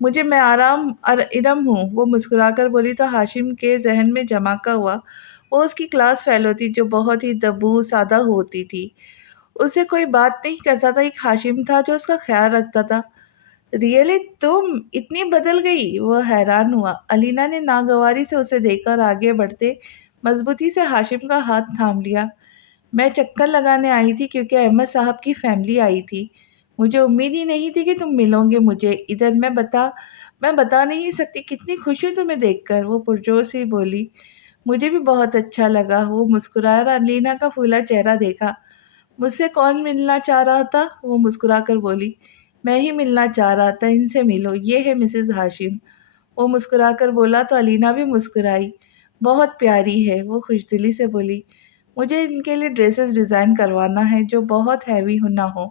میں آرام اور ارم ہوں، وہ مسکرا کر بولی تو ہاشم کے ذہن میں دھماکہ ہوا۔ وہ اس کی کلاس فیلو تھی جو بہت ہی دبو سادہ ہوتی تھی، اس سے کوئی بات نہیں کرتا تھا۔ ایک ہاشم تھا جو اس کا خیال رکھتا تھا۔ ریئلی تم اتنی بدل گئی؟ وہ حیران ہوا۔ علینا نے ناگواری سے اسے دیکھا اور آگے بڑھتے مضبوطی سے ہاشم کا ہاتھ تھام لیا۔ میں چکر لگانے آئی تھی کیونکہ احمد صاحب کی فیملی آئی تھی، مجھے امید ہی نہیں تھی کہ تم ملو گے مجھے ادھر۔ میں بتا نہیں سکتی کتنی خوشی ہوں تمہیں دیکھ کر، وہ پرجوش سے بولی۔ مجھے بھی بہت اچھا لگا، وہ مسکرایا اور علینا کا پھولا چہرہ دیکھا۔ مجھ سے کون ملنا چاہ رہا تھا؟ وہ مسکرا کر بولی۔ میں ہی ملنا چاہ رہا تھا، ان سے ملو، یہ ہے مسز ہاشم۔ وہ مسکرا کر بولا تو علینا بھی مسکرائی۔ بہت پیاری ہے، وہ خوش دلی سے بولی۔ مجھے ان کے لیے ڈریسز ڈیزائن کروانا ہے جو بہت ہیوی نہ ہو۔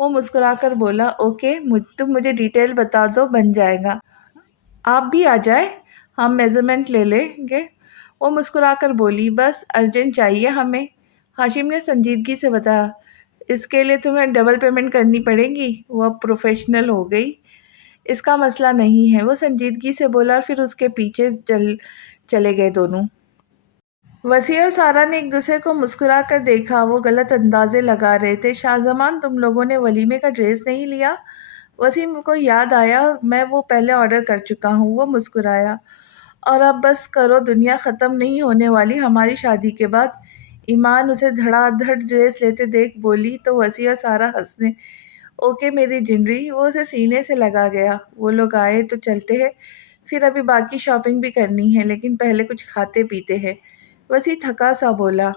وہ مسکرا کر بولا، اوکے، تم مجھے ڈیٹیل بتا دو، بن جائے گا۔ آپ بھی آ جائیں، ہم میزرمنٹ لے لیں گے۔ وہ مسکرا کر بولی، بس ارجنٹ چاہیے ہمیں۔ ہاشم نے سنجیدگی سے بتایا، اس کے لیے تمہیں ڈبل پیمنٹ کرنی پڑے گی۔ وہ اب پروفیشنل ہو گئی۔ اس کا مسئلہ نہیں ہے، وہ سنجیدگی سے بولا اور پھر اس کے پیچھے چلے گئے دونوں۔ وسیع اور سارا نے ایک دوسرے کو مسکرا کر دیکھا، وہ غلط اندازے لگا رہے تھے۔ شاہ زمان، تم لوگوں نے ولیمے کا ڈریس نہیں لیا؟ وسیم کو یاد آیا، میں وہ پہلے آرڈر کر چکا ہوں۔ وہ مسکرایا، اور اب بس کرو، دنیا ختم نہیں ہونے والی ہماری شادی کے بعد۔ ایمان اسے دھڑا دھڑ ڈریس لیتے دیکھ بولی تو وسیع اور سارا ہنسنے۔ اوکے میری جنری، وہ اسے سینے سے لگا گیا۔ وہ لوگ آئے تو چلتے ہیں، پھر ابھی باقی شاپنگ بھی کرنی ہے، لیکن پہلے کچھ کھاتے پیتے ہیں۔ وسیع تھکا سا بولا،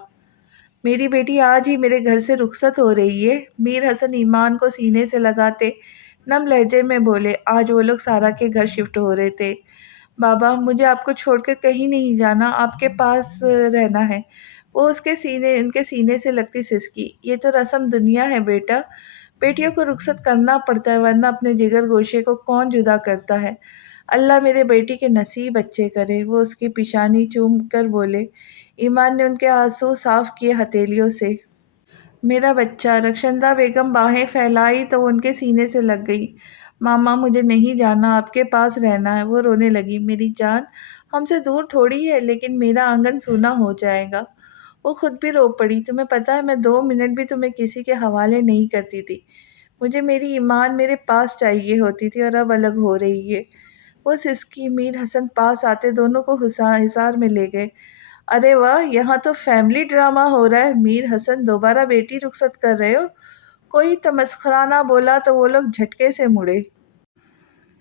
میری بیٹی آج ہی میرے گھر سے رخصت ہو رہی ہے۔ میر حسن ایمان کو سینے سے لگاتے نم لہجے میں بولے، آج وہ لوگ سارا کے گھر شفٹ ہو رہے تھے۔ بابا، مجھے آپ کو چھوڑ کر کہیں نہیں جانا، آپ کے پاس رہنا ہے۔ وہ ان کے سینے سے لگتی سسکی، یہ تو رسم دنیا ہے بیٹا، بیٹیوں کو رخصت کرنا پڑتا ہے، ورنہ اپنے جگر گوشے کو کون جدا کرتا ہے۔ اللہ میرے بیٹی کے نصیب اچھے کرے۔ وہ اس کی پیشانی چوم کر بولے۔ ایمان نے ان کے آنسو صاف کیے ہتھیلیوں سے۔ میرا بچہ، رخشندہ بیگم باہیں پھیلائی تو وہ ان کے سینے سے لگ گئی۔ ماما، مجھے نہیں جانا، آپ کے پاس رہنا ہے۔ وہ رونے لگی، میری جان، ہم سے دور تھوڑی ہے، لیکن میرا آنگن سونا ہو جائے گا۔ وہ خود بھی رو پڑی، تمہیں پتہ ہے میں 2 منٹ بھی تمہیں کسی کے حوالے نہیں کرتی تھی، مجھے میری ایمان میرے پاس چاہیے ہوتی تھی، اور اب الگ ہو رہی ہے۔ وہ سسکی۔ میر حسن پاس آتے دونوں کو حصار میں لے گئے۔ ارے واہ، یہاں تو فیملی ڈرامہ ہو رہا ہے۔ میر حسن، دوبارہ بیٹی رخصت کر رہے ہو؟ کوئی تمسخرانہ بولا تو وہ لوگ جھٹکے سے مڑے۔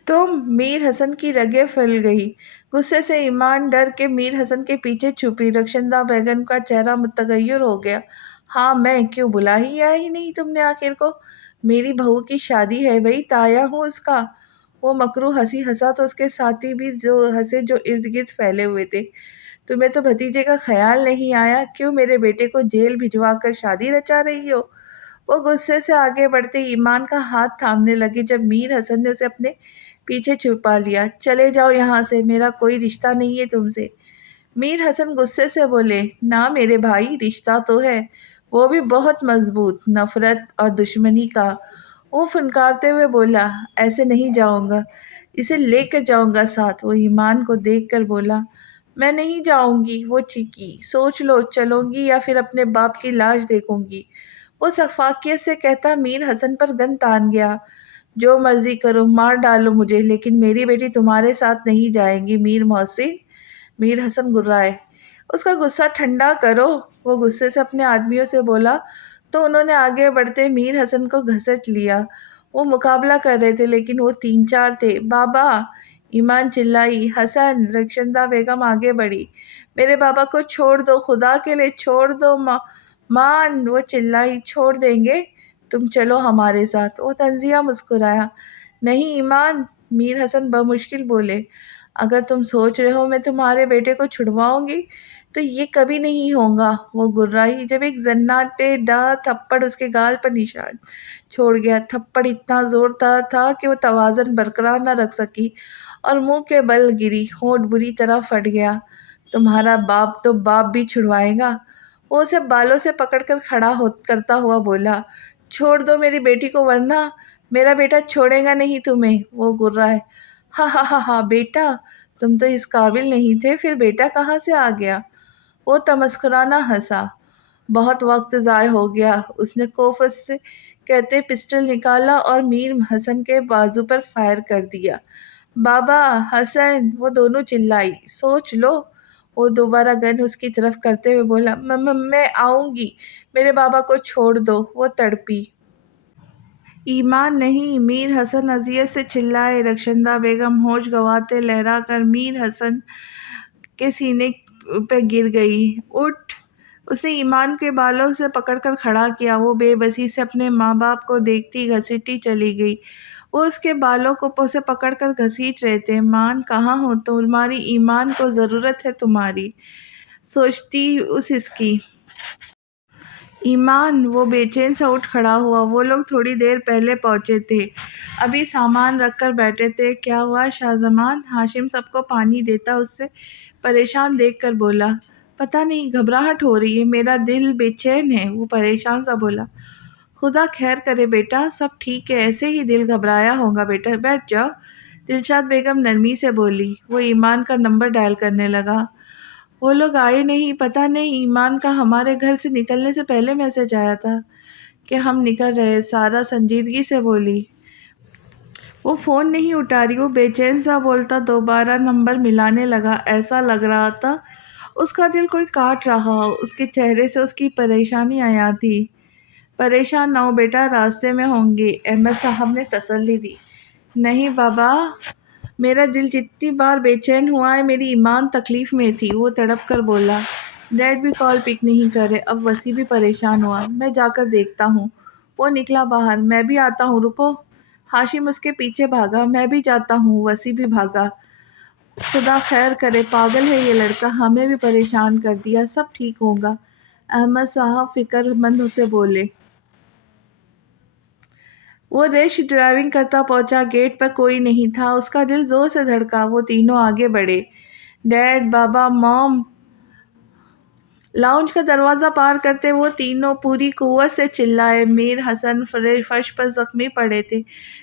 تم؟ میر حسن کی رگیں پھل گئی غصے سے۔ ایمان ڈر کے میر حسن کے پیچھے چھپی۔ رخشندہ بیگم کا چہرہ متغیر ہو گیا۔ ہاں میں، کیوں بلا ہی نہیں تم نے آخر کو؟ میری بہو کی شادی ہے بھئی، تایا ہوں اس کا۔ وہ مکروہ ہنسی ہنسا تو اس کے ساتھی بھی ہنسے جو ارد گرد پھیلے ہوئے تھے۔ تمہیں تو بھتیجے کا خیال نہیں آیا؟ کیوں میرے بیٹے کو جیل بھجوا کر شادی رچا رہی ہو؟ وہ غصے سے آگے بڑھتے ایمان کا ہاتھ تھامنے لگے جب میر حسن نے اسے اپنے پیچھے چھپا لیا۔ چلے جاؤ یہاں سے، میرا کوئی رشتہ نہیں ہے تم سے۔ میر حسن غصے سے بولے، نہ میرے بھائی، رشتہ تو ہے، وہ بھی بہت مضبوط، نفرت اور دشمنی کا۔ وہ فنکارتے ہوئے بولا، ایسے نہیں جاؤں گا، اسے لے کر جاؤں گا ساتھ۔ وہ ایمان کو دیکھ کر بولا، میں نہیں جاؤں گی۔ وہ چیخی، سوچ لو، چلوں گی یا پھر اپنے باپ کی لاش دیکھوں گی؟ وہ شفقیت سے کہتا میر حسن پر گن تان گیا۔ جو مرضی کرو، مار ڈالو مجھے، لیکن میری بیٹی تمہارے ساتھ نہیں جائے گی میر محسن۔ میر حسن گرائے، اس کا غصہ ٹھنڈا کرو۔ وہ غصے سے اپنے آدمیوں سے بولا تو انہوں نے آگے بڑھتے میر حسن کو گھسٹ لیا۔ وہ مقابلہ کر رہے تھے لیکن وہ 3-4 تھے۔ بابا، ایمان چلائی۔ حسن، رخشندہ بیگم آگے بڑھی، میرے بابا کو چھوڑ دو، خدا کے لیے چھوڑ دو مان، وہ چلائی۔ چھوڑ دیں گے، تم چلو ہمارے ساتھ۔ وہ طنزیہ مسکرایا۔ نہیں ایمان، میر حسن بمشکل بولے، اگر تم سوچ رہے ہو میں تمہارے بیٹے کو چھڑواؤں گی تو یہ کبھی نہیں ہوگا۔ وہ گرائی جب ایک زناٹے دار تھپڑ اس کے گال پر نشان چھوڑ گیا۔ تھپڑ اتنا زوردار تھا کہ وہ توازن برقرار نہ رکھ سکی اور منہ کے بل گری، ہونٹ بری طرح پھٹ گیا۔ تمہارا باپ تو باپ بھی چھڑوائے گا؟ وہ اسے بالوں سے پکڑ کر کھڑا کرتا ہوا بولا، چھوڑ دو میری بیٹی کو ورنہ میرا بیٹا چھوڑے گا نہیں تمہیں۔ وہ گرائے، ہاں ہاں ہاں ہاں بیٹا، تم تو اس قابل نہیں تھے، پھر بیٹا کہاں سے آ گیا؟ وہ تمسخرانہ ہنسا۔ بہت وقت ضائع ہو گیا، اس نے کوفت سے کہتے پسٹل نکالا اور میر حسن کے بازو پر فائر کر دیا۔ بابا، حسن، وہ دونوں چلائی۔ سوچ لو۔ وہ دوبارہ گن اس کی طرف کرتے ہوئے بولا، میں آؤں گی، میرے بابا کو چھوڑ دو۔ وہ تڑپی۔ ایمان نہیں، میر حسن اذیت سے چلائے۔ رخشندہ بیگم ہوش گنواتے لہرا کر میر حسن کے سینے پہ گر گئی۔ اٹھ! اس نے ایمان کے بالوں سے پکڑ کر کھڑا کیا۔ وہ بے بسی سے اپنے ماں باپ کو دیکھتی گھسیٹتی چلی گئی۔ وہ اس کے بالوں کو سے پکڑ کر گھسیٹ رہے تھے۔ مان، کہاں ہو تمہاری ایمان کو ضرورت ہے تمہاری، سوچتی اس کی۔ ایمان! وہ بے چین سے اٹھ کھڑا ہوا۔ وہ لوگ تھوڑی دیر پہلے پہنچے تھے، ابھی سامان رکھ کر بیٹھے تھے۔ کیا ہوا شاہ زمان؟ ہاشم سب کو پانی دیتا اسے پریشان دیکھ کر بولا۔ پتہ نہیں، گھبراہٹ ہو رہی ہے، میرا دل بے چین ہے۔ وہ پریشان سا بولا۔ خدا خیر کرے بیٹا، سب ٹھیک ہے، ایسے ہی دل گھبرایا ہوگا، بیٹا بیٹھ جاؤ، دلشاد بیگم نرمی سے بولی۔ وہ ایمان کا نمبر ڈائل کرنے لگا۔ وہ لوگ آئے نہیں، پتہ نہیں، ایمان کا ہمارے گھر سے نکلنے سے پہلے میسج آیا تھا کہ ہم نکل رہے، سارا سنجیدگی سے بولی۔ وہ فون نہیں اٹھا رہی، وہ بے چین سا بولتا دوبارہ نمبر ملانے لگا۔ ایسا لگ رہا تھا اس کا دل کوئی کاٹ رہا ہو، اس کے چہرے سے اس کی پریشانی آیا تھی۔ پریشان نہ ہو بیٹا، راستے میں ہوں گے، احمد صاحب نے تسلی دی۔ نہیں بابا، میرا دل جتنی بار بے چین ہوا ہے، میری ایمان تکلیف میں تھی۔ وہ تڑپ کر بولا۔ ڈیڈ بھی کال پک نہیں کر رہے۔ اب وسیع بھی پریشان ہوا۔ میں جا کر دیکھتا ہوں۔ وہ نکلا باہر۔ میں بھی آتا ہوں، رکو۔ ہاشم اس کے پیچھے بھاگا۔ میں بھی جاتا ہوں۔ وسیع بھی بھاگا۔ خدا خیر کرے، پاگل ہے یہ لڑکا، ہمیں بھی پریشان کر دیا، سب ٹھیک ہوگا، احمد صاحب فکر مند سے بولے۔ وہ ریش ڈرائیونگ کرتا پہنچا۔ گیٹ پر کوئی نہیں تھا۔ اس کا دل زور سے دھڑکا۔ وہ تینوں آگے بڑھے۔ ڈیڈ، بابا، موم۔ لاؤنج کا دروازہ پار کرتے وہ تینوں پوری قوت سے چلائے۔ میر حسن فرش پر زخمی پڑے تھے۔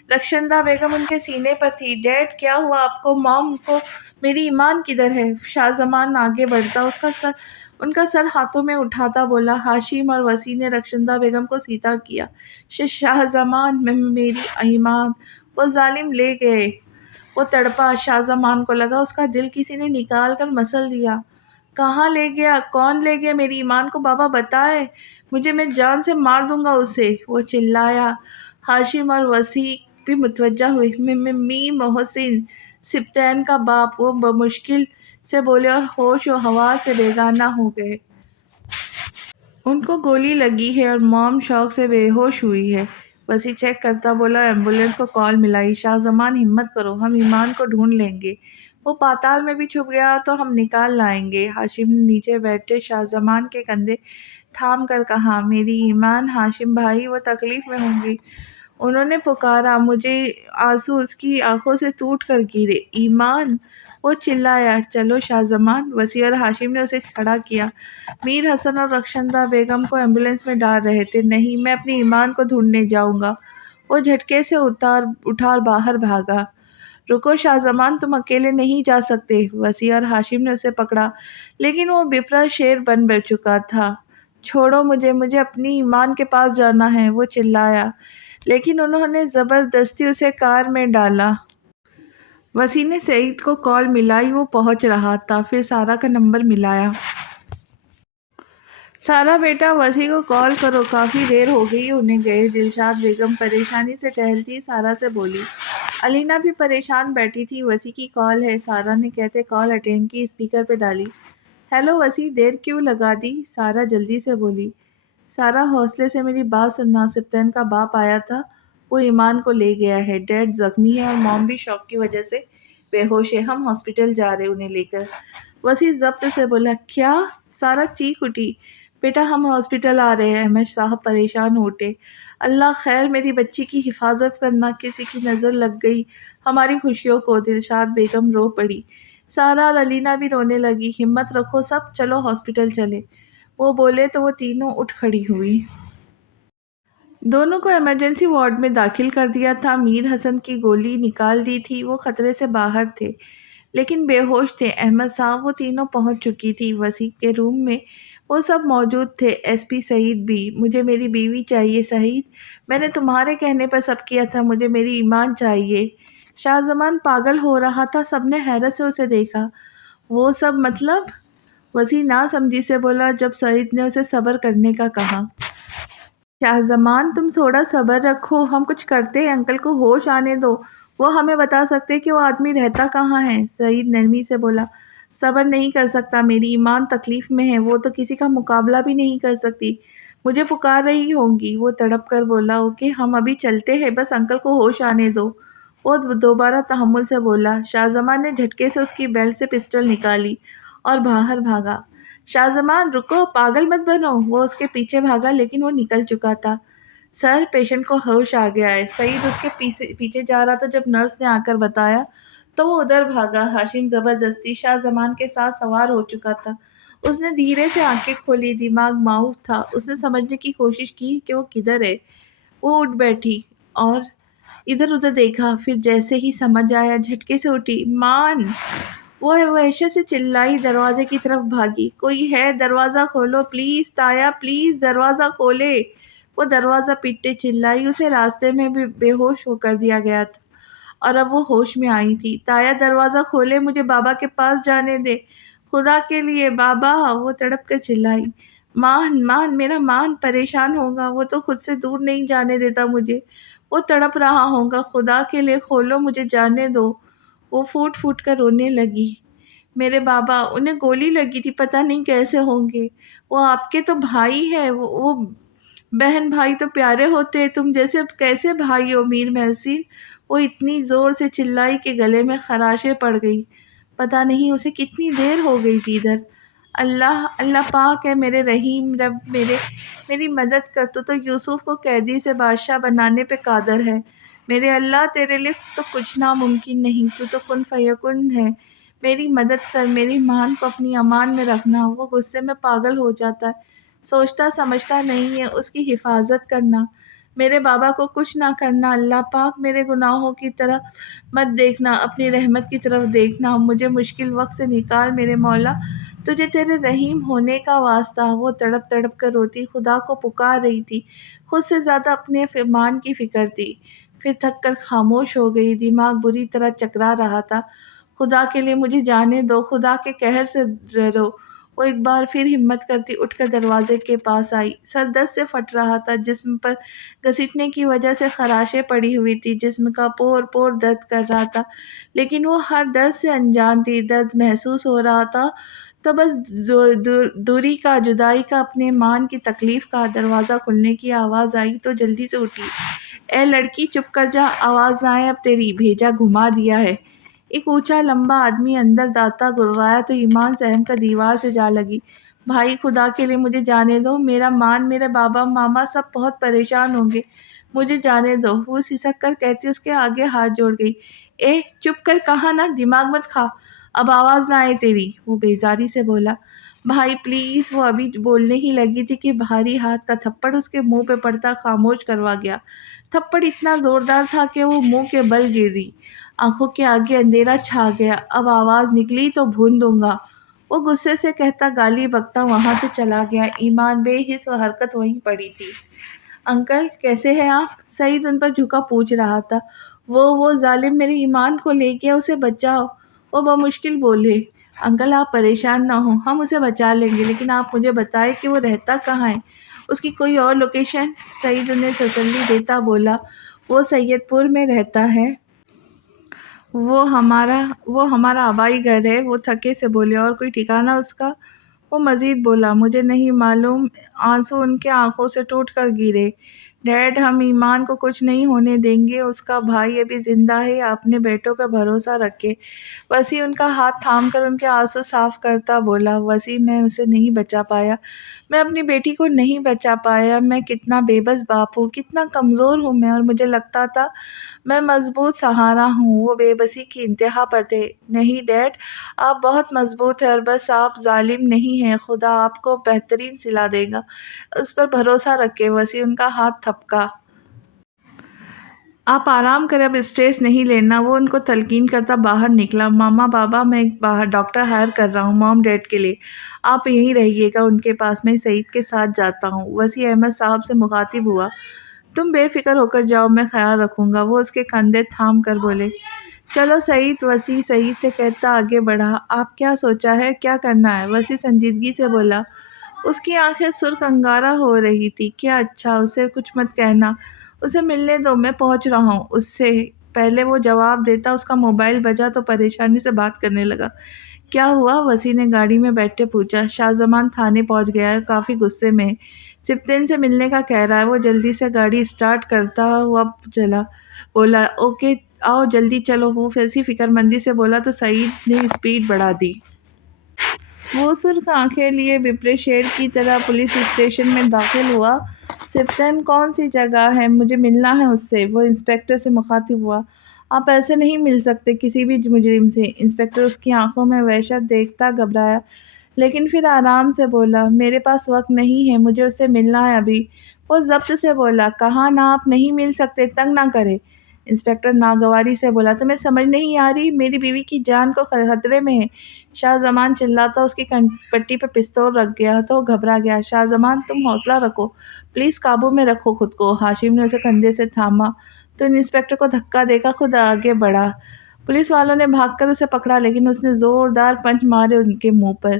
رخشندہ بیگم ان کے سینے پر تھی۔ ڈیڈ، کیا ہوا آپ کو؟ موم کو؟ میری ایمان کدھر ہے؟ شاہ زمان آگے بڑھتا ان کا سر ہاتھوں میں اٹھاتا بولا۔ ہاشم اور وسیع نے رخشندہ بیگم کو سیدھا کیا۔ شاہ زمان، میری ایمان، وہ ظالم لے گئے۔ وہ تڑپا۔ شاہ زمان کو لگا اس کا دل کسی نے نکال کر مسل دیا۔ کہاں لے گیا؟ کون لے گیا میری ایمان کو؟ بابا بتائے مجھے، میں جان سے مار دوں گا اسے، وہ چلایا۔ ہاشم اور وسیع بھی متوجہ ہوئے۔ می محسن، سبطین کا باپ، وہ بمشکل سے بولے اور ہوش و حواس سے بیگانہ ہو گئے۔ ان کو گولی لگی ہے اور موم شوق سے بے ہوش ہوئی ہے۔ وسیع چیک کرتا بولا۔ ایمبولینس کو کال ملائی۔ شاہ زمان ہمت کرو، ہم ایمان کو ڈھونڈ لیں گے، وہ پاتال میں بھی چھپ گیا تو ہم نکال لائیں گے۔ ہاشم نے نیچے بیٹھے شاہ زمان کے کندھے تھام کر کہا۔ میری ایمان، ہاشم بھائی، وہ تکلیف میں ہوں گی، انہوں نے پکارا مجھے۔ آنسو اس کی آنکھوں سے ٹوٹ کر گرے۔ ایمان، وہ چلایا۔ چلو شاہ زمان۔ وسیع اور ہاشم نے اسے کھڑا کیا۔ میر حسن اور رخشندہ بیگم کو ایمبولینس میں ڈال رہے تھے۔ نہیں، میں اپنی ایمان کو ڈھونڈنے جاؤں گا۔ وہ جھٹکے سے اٹھا اور باہر بھاگا۔ رکو شاہ زمان، تم اکیلے نہیں جا سکتے۔ وسیع اور ہاشم نے اسے پکڑا، لیکن وہ بپرا شیر بن چکا تھا۔ چھوڑو مجھے اپنی ایمان کے پاس جانا ہے، وہ چلایا، لیکن انہوں نے زبردستی اسے کار میں ڈالا۔ وسیع نے سعید کو کال ملائی، وہ پہنچ رہا تھا۔ پھر سارا کا نمبر ملایا۔ سارا بیٹا، وسیع کو کال کرو، کافی دیر ہو گئی انہیں گئے۔ دلشاد بیگم پریشانی سے ٹہلتی سارا سے بولی۔ علینا بھی پریشان بیٹھی تھی۔ وسیع کی کال ہے، سارا نے کہتے کال اٹینڈ کی، اسپیکر پہ ڈالی۔ ہیلو وسیع، دیر کیوں لگا دی؟ سارا جلدی سے بولی۔ سارا، حوصلے سے میری بات سننا، سبطین کا باپ آیا تھا، وہ ایمان کو لے گیا ہے، ڈیڈ زخمی ہے اور موم بھی شوق کی وجہ سے بے ہوش ہے، ہم ہاسپٹل جا رہے انہیں لے کر۔ وسیع ضبط سے بولا۔ کیا؟ سارا چیخ اٹھی۔ بیٹا ہم ہاسپٹل آ رہے ہیں۔ احمد صاحب پریشان ہو اٹھے۔ اللہ خیر، میری بچی کی حفاظت کرنا، کسی کی نظر لگ گئی ہماری خوشیوں کو۔ دلشاد بیگم رو پڑی۔ سارا اور علینا بھی رونے لگی۔ ہمت رکھو سب، چلو ہاسپٹل چلے، وہ بولے تو وہ تینوں اٹھ کھڑی ہوئی۔ دونوں کو ایمرجنسی وارڈ میں داخل کر دیا تھا۔ میر حسن کی گولی نکال دی تھی، وہ خطرے سے باہر تھے لیکن بے ہوش تھے۔ احمد صاحب، وہ تینوں پہنچ چکی تھی وسیع کے روم میں۔ وہ سب موجود تھے، ایس پی سعید بھی۔ مجھے میری بیوی چاہیے سعید، میں نے تمہارے کہنے پر سب کیا تھا، مجھے میری ایمان چاہیے۔ شاہ زمان پاگل ہو رہا تھا، سب نے حیرت سے اسے دیکھا۔ وہ سب مطلب؟ وسیع نہ سمجھی سے بولا جب سعید نے اسے صبر کرنے کا کہا۔ شاہ زمان تم تھوڑا صبر رکھو، ہم کچھ کرتے ہیں، انکل کو ہوش آنے دو، وہ ہمیں بتا سکتے کہ وہ آدمی رہتا کہاں ہے۔ سعید نرمی سے بولا، صبر نہیں کر سکتا، میری ایمان تکلیف میں ہے، وہ تو کسی کا مقابلہ بھی نہیں کر سکتی، مجھے پکار رہی ہوں گی۔ وہ تڑپ کر بولا، اوکے ہم ابھی چلتے ہیں، بس انکل کو ہوش آنے دو۔ وہ دوبارہ تحمل سے بولا۔ شاہ زمان نے جھٹکے سے اس کی بیلٹ سے پسٹل نکالی اور باہر بھاگا۔ شاہ زمان رکو، پاگل مت بنو۔ وہ اس کے پیچھے بھاگا لیکن وہ نکل چکا تھا۔ سر، پیشنٹ کو ہوش آ گیا ہے۔ سعید اس کے پیچھے جا رہا تھا، جب نرس نے آ کر بتایا تو وہ ادھر بھاگا۔ ہاشم زبردستی شاہ زمان کے ساتھ سوار ہو چکا تھا۔ اس نے دھیرے سے آنکھیں کھولی، دماغ معاف تھا۔ اس نے سمجھنے کی کوشش کی کہ وہ کدھر ہے۔ وہ اٹھ بیٹھی اور ادھر ادھر دیکھا، پھر جیسے ہی سمجھ آیا جھٹکے سے اٹھی۔ مان! وہ وحشت سے چلائی، دروازے کی طرف بھاگی۔ کوئی ہے؟ دروازہ کھولو پلیز، تایا پلیز دروازہ کھولے۔ وہ دروازہ پیٹتے چلائی، اسے راستے میں بھی بے ہوش ہو کر دیا گیا تھا اور اب وہ ہوش میں آئی تھی۔ تایا دروازہ کھولے، مجھے بابا کے پاس جانے دے، خدا کے لیے بابا! وہ تڑپ کر چلائی۔ مان مان، میرا مان پریشان ہوگا، وہ تو خود سے دور نہیں جانے دیتا مجھے، وہ تڑپ رہا ہوگا، خدا کے لیے کھولو، مجھے جانے دو۔ وہ پھوٹ پھوٹ کر رونے لگی۔ میرے بابا، انہیں گولی لگی تھی، پتہ نہیں کیسے ہوں گے، وہ آپ کے تو بھائی ہے، وہ بہن بھائی تو پیارے ہوتے ہیں، تم جیسے کیسے بھائی ہو میر محسن؟ وہ اتنی زور سے چلائی کہ گلے میں خراشیں پڑ گئی۔ پتہ نہیں اسے کتنی دیر ہو گئی تھی ادھر۔ اللہ اللہ پاک ہے میرے رحیم رب، میری مدد کر، تو یوسف کو قیدی سے بادشاہ بنانے پہ قادر ہے۔ میرے اللہ، تیرے لیے تو کچھ ناممکن نہیں، تو کن فیکن ہے، میری مدد کر، میری مان کو اپنی امان میں رکھنا۔ وہ غصے میں پاگل ہو جاتا ہے، سوچتا سمجھتا نہیں ہے، اس کی حفاظت کرنا، میرے بابا کو کچھ نہ کرنا، اللہ پاک میرے گناہوں کی طرف مت دیکھنا، اپنی رحمت کی طرف دیکھنا، مجھے مشکل وقت سے نکال میرے مولا، تجھے تیرے رحیم ہونے کا واسطہ۔ وہ تڑپ تڑپ کر روتی خدا کو پکار رہی تھی، خود سے زیادہ اپنے مان کی فکر تھی۔ پھر تھک کر خاموش ہو گئی، دماغ بری طرح چکرا رہا تھا۔ خدا کے لیے مجھے جانے دو، خدا کے قہر سے ڈرو۔ وہ ایک بار پھر ہمت کرتی اٹھ کر دروازے کے پاس آئی۔ سر درد سے پھٹ رہا تھا، جسم پر گھسیٹنے کی وجہ سے خراشیں پڑی ہوئی تھی، جسم کا پور پور درد کر رہا تھا، لیکن وہ ہر درد سے انجان تھی۔ درد محسوس ہو رہا تھا تو بس دوری کا، جدائی کا، اپنے مان کی تکلیف کا۔ دروازہ کھلنے کی آواز آئی تو جلدی سے اٹھی۔ اے لڑکی چپ کر جا، آواز نہ آئے اب تیری، بھیجا گھما دیا ہے۔ ایک اونچا لمبا آدمی اندر داتا گررایا تو ایمان سہم کر دیوار سے جا لگی۔ بھائی، خدا کے لیے مجھے جانے دو، میرا مان، میرے بابا ماما سب بہت پریشان ہوں گے، مجھے جانے دو۔ وہ سسک کر کہتی اس کے آگے ہاتھ جوڑ گئی۔ اے چپ کر، کہا نا دماغ مت کھا، اب آواز نہ آئے تیری۔ وہ بیزاری سے بولا۔ بھائی پلیز۔ وہ ابھی بولنے ہی لگی تھی کہ بھاری ہاتھ کا تھپڑ اس کے منہ پہ پڑتا خاموش کروا گیا۔ تھپڑ اتنا زوردار تھا کہ وہ منہ کے بل گری، آنکھوں کے آگے اندھیرا چھا گیا۔ اب آواز نکلی تو بھون دوں گا، وہ غصے سے کہتا گالی بکتا وہاں سے چلا گیا۔ ایمان بے حس و حرکت وہیں پڑی تھی۔ انکل کیسے ہیں آپ؟ سعید ان پر جھکا پوچھ رہا تھا۔ وہ ظالم میرے ایمان کو لے گیا، اسے بچاؤ، وہ بمشکل بولے۔ انکل آپ پریشان نہ ہوں، ہم اسے بچا لیں گے، لیکن آپ مجھے بتائیں کہ وہ رہتا کہاں ہے، اس کی کوئی اور لوکیشن؟ سعید انہیں تسلی دیتا بولا، وہ سید پور میں رہتا ہے، وہ ہمارا آبائی گھر ہے۔ وہ تھکے سے بولے، اور کوئی ٹھکانہ اس کا؟ وہ مزید بولا، مجھے نہیں معلوم۔ آنسو ان کے آنکھوں سے ٹوٹ کر گرے۔ ڈیڈ، ہم ایمان کو کچھ نہیں ہونے دیں گے، اس کا بھائی ابھی زندہ ہے، اپنے بیٹوں پہ بھروسہ رکھے۔ وسیع ان کا ہاتھ تھام کر ان کے آنسو صاف کرتا بولا، وسیع میں اسے نہیں بچا پایا، میں اپنی بیٹی کو نہیں بچا پایا، میں کتنا بے بس باپ ہوں، کتنا کمزور ہوں میں، اور مجھے لگتا تھا میں مضبوط سہارا ہوں۔ وہ بے بسی کی انتہا پر تھے۔ نہیں ڈیڈ، آپ بہت مضبوط ہیں، اور بس آپ ظالم نہیں ہیں، خدا آپ کو بہترین صلہ دے گا، اس پر بھروسہ رکھے۔ وسیع ان کا ہاتھ ٹھپکا۔ آپ آرام کریں، اب اسٹریس نہیں لینا۔ وہ ان کو تلقین کرتا باہر نکلا۔ ماما بابا، میں ایک باہر ڈاکٹر ہائر کر رہا ہوں مام ڈیڈ کے لیے، آپ یہیں رہیے گا ان کے پاس، میں سعید کے ساتھ جاتا ہوں۔ وسیع احمد صاحب سے مخاطب ہوا، تم بے فکر ہو کر جاؤ، میں خیال رکھوں گا۔ وہ اس کے کندھے تھام کر بولے، چلو سعید۔ وسیع سعید سے کہتا آگے بڑھا، آپ کیا سوچا ہے، کیا کرنا ہے؟ وسیع سنجیدگی سے بولا۔ اس کی آنکھیں سرخ انگارہ ہو رہی تھی۔ کیا اچھا، اسے کچھ مت کہنا، اسے ملنے دو، میں پہنچ رہا ہوں۔ اس سے پہلے وہ جواب دیتا اس کا موبائل بجا تو پریشانی سے بات کرنے لگا۔ کیا ہوا؟ وسیع نے گاڑی میں بیٹھے پوچھا۔ شاہ زمان تھانے پہنچ گیا ہے، کافی غصے میں ہے، سپتین سے ملنے کا کہہ رہا ہے۔ وہ جلدی سے گاڑی اسٹارٹ کرتا ہوا چلا بولا، اوکے آؤ جلدی چلو۔ وہ ایسی فکر مندی سے بولا تو سعید نے اسپیڈ بڑھا دی۔ وہ سرخ آنکھیں لیے بپرے شیر کی طرح پولیس اسٹیشن میں داخل ہوا۔ سپتین کون سی جگہ ہے؟ مجھے ملنا ہے اس سے۔ وہ انسپکٹر سے مخاطب ہوا، آپ ایسے نہیں مل سکتے کسی بھی مجرم سے۔ انسپکٹر اس کی آنکھوں میں وحشت دیکھتا گھبرایا، لیکن پھر آرام سے بولا، میرے پاس وقت نہیں ہے، مجھے اس سے ملنا ہے ابھی۔ وہ ضبط سے بولا، کہا نا آپ نہیں مل سکتے، تنگ نہ کرے۔ انسپکٹر ناگواری سے بولا، تمہیں سمجھ نہیں آ رہی، میری بیوی کی جان کو خطرے میں ہے۔ شاہ زمان چلاتا اس کی پٹی پہ پستول رکھ گیا تو وہ گھبرا گیا۔ شاہ زمان تم حوصلہ رکھو، پلیز قابو میں رکھو خود کو۔ ہاشم نے اسے کندھے سے تھاما تو انسپکٹر کو دھکا دے کر خود آگے بڑھا۔ پولیس والوں نے بھاگ کر اسے پکڑا، لیکن اس نے زوردار پنچ مارے ان کے منہ پر۔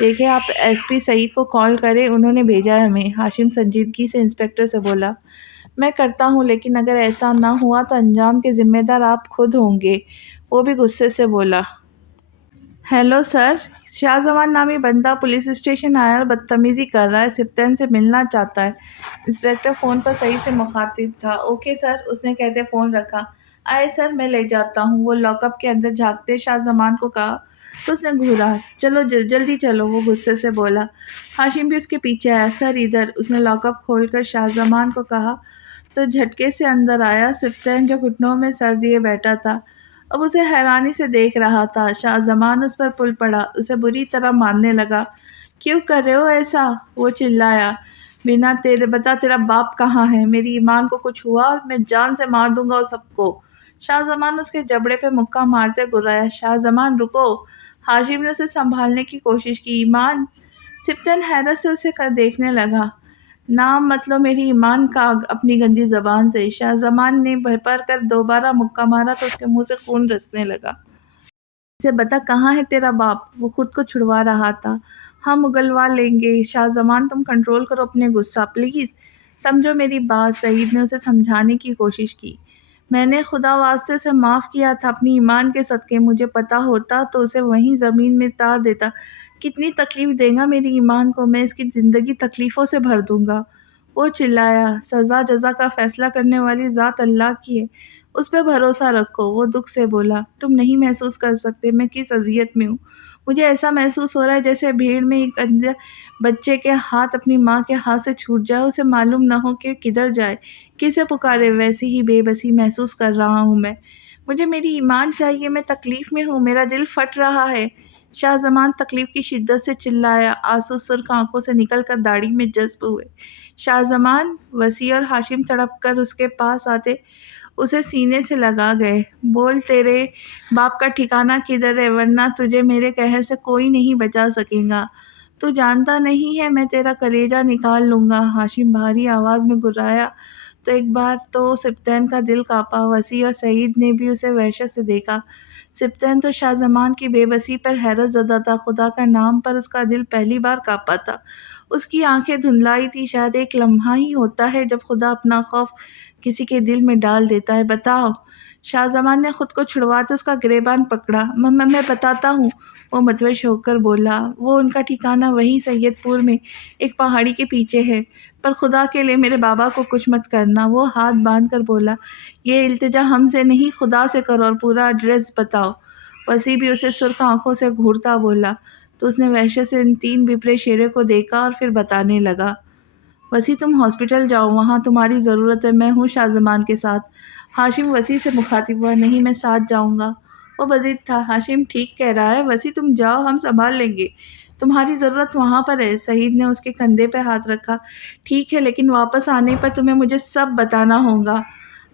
دیکھیں آپ ایس پی سعید کو کال کریں، انہوں نے بھیجا ہے ہمیں۔ ہاشم سنجیدگی سے انسپکٹر سے بولا، میں کرتا ہوں، لیکن اگر ایسا نہ ہوا تو انجام کے ذمہ دار آپ خود ہوں گے۔ وہ بھی غصے سے بولا، ہیلو سر، شاہ زمان نامی بندہ پولیس اسٹیشن آیا اور بدتمیزی کر رہا ہے، سپتین سے ملنا چاہتا ہے۔ انسپکٹر فون پر سعید سے مخاطب تھا۔ اوکے سر، اس نے کہتے فون رکھا۔ آئے سر، میں لے جاتا ہوں۔ وہ لاک اپ کے اندر جھانکتے شاہ زمان کو کہا تو اس نے گھورا، چلو جلدی چلو۔ وہ غصے سے بولا۔ ہاشم بھی اس کے پیچھے آیا، سر ادھر۔ اس نے لاک اپ کھول کر شاہ زمان کو کہا تو جھٹکے سے اندر آیا۔ سپتین جو گھٹنوں میں سر دیے بیٹھا تھا اب اسے حیرانی سے دیکھ رہا تھا۔ شاہ زمان اس پر پل پڑا، اسے بری طرح مارنے لگا۔ کیوں کر رہے ہو ایسا؟ وہ چلایا، بتا تیرا باپ کہاں ہے؟ میری ایمان کو کچھ ہوا میں جان سے مار دوں گا سب کو۔ شاہ زمان اس کے جبڑے پہ مکہ مارتے گرایا۔ شاہ زمان رکو۔ ہاشم نے اسے سنبھالنے کی کوشش کی۔ ایمان؟ سپتین حیرت سے اسے دیکھنے لگا۔ نام مت لو میری ایمان کا اپنی گندی زبان سے۔ شاہ زمان نے بھر کر دوبارہ مکہ مارا تو اس کے منہ سے خون رسنے لگا۔ اسے بتا کہاں ہے تیرا باپ؟ وہ خود کو چھڑوا رہا تھا۔ ہم اگلوا لیں گے۔ شاہ زمان تم کنٹرول کرو اپنے غصہ پلیز، سمجھو میری بات۔ سعید نے اسے سمجھانے کی کوشش کی، میں نے خدا واسطے اسے معاف کیا تھا اپنی ایمان کے صدقے، مجھے پتا ہوتا تو اسے وہیں زمین میں اتار دیتا۔ کتنی تکلیف دے گا میری ایمان کو، میں اس کی زندگی تکلیفوں سے بھر دوں گا۔ وہ چلایا، سزا جزا کا فیصلہ کرنے والی ذات اللہ کی ہے، اس پہ بھروسہ رکھو۔ وہ دکھ سے بولا، تم نہیں محسوس کر سکتے میں کس اذیت میں ہوں، مجھے ایسا محسوس ہو رہا ہے جیسے بھیڑ میں ایک اندھے بچے کے ہاتھ اپنی ماں کے ہاتھ سے چھوٹ جائے، اسے معلوم نہ ہو کہ کدھر جائے، کسے پکارے، ویسی ہی بے بسی محسوس کر رہا ہوں میں۔ مجھے میری ایمان چاہیے، میں تکلیف میں ہوں، میرا دل پھٹ رہا ہے۔ شاہ زمان تکلیف کی شدت سے چلایا، آنسو سرخ آنکھوں سے نکل کر داڑھی میں جذب ہوئے۔ شاہ زمان! وسیع اور ہاشم تڑپ کر اس کے پاس آتے اسے سینے سے لگا گئے۔ بول تیرے باپ کا ٹھکانہ کدھر ہے، ورنہ تجھے میرے قہر سے کوئی نہیں بچا سکے گا، تو جانتا نہیں ہے میں تیرا کلیجہ نکال لوں گا۔ ہاشم بھاری آواز میں گرایا تو ایک بار تو سپتین کا دل کانپا۔ وسیع اور سعید نے بھی اسے وحشت سے دیکھا۔ سپتین تو شاہ زمان کی بے بسی پر حیرت زدہ تھا، خدا کا نام پر اس کا دل پہلی بار کانپا تھا۔ اس کی آنکھیں دھندلائی تھی، شاید ایک لمحہ ہی ہوتا ہے جب خدا اپنا خوف کسی کے دل میں ڈال دیتا ہے۔ بتاؤ۔ شاہ زمان نے خود کو چھڑواتے اس کا گریبان پکڑا۔ میں بتاتا ہوں، وہ متوش ہو کر بولا۔ وہ ان کا ٹھکانہ وہیں سید پور میں ایک پہاڑی کے پیچھے ہے، پر خدا کے لیے میرے بابا کو کچھ مت کرنا۔ وہ ہاتھ باندھ کر بولا، یہ التجا ہم سے نہیں خدا سے کرو اور پورا ایڈریس بتاؤ۔ وسیع بھی اسے سرخ آنکھوں سے گھورتا بولا تو اس نے وحشت سے ان تین بپرے شیرے کو دیکھا اور پھر بتانے لگا۔ وسیع تم ہاسپٹل جاؤ، وہاں تمہاری ضرورت ہے، میں ہوں شاہ زمان کے ساتھ۔ ہاشم وسیع سے مخاطب ہوا، نہیں میں ساتھ جاؤں گا۔ وہ بضد تھا، ہاشم ٹھیک کہہ رہا ہے، وسیع تم جاؤ، ہم سنبھال لیں گے۔ تمہاری ضرورت وہاں پر ہے۔ سعید نے اس کے کندھے پہ ہاتھ رکھا۔ ٹھیک ہے، لیکن واپس آنے پر تمہیں مجھے سب بتانا ہوگا۔